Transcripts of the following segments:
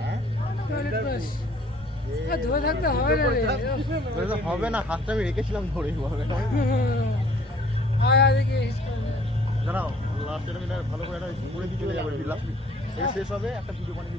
হ্যাঁ? হবে না হাতটা আমি রেখেছিলাম ধরে হবে দাঁড়াও লাস্ট ভালো করে একটা ঘুরে দিয়ে চলে যাবে শেষ হবে একটা ভিডিও বানিয়ে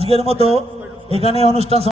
আজকের মতো এখানে অনুষ্ঠান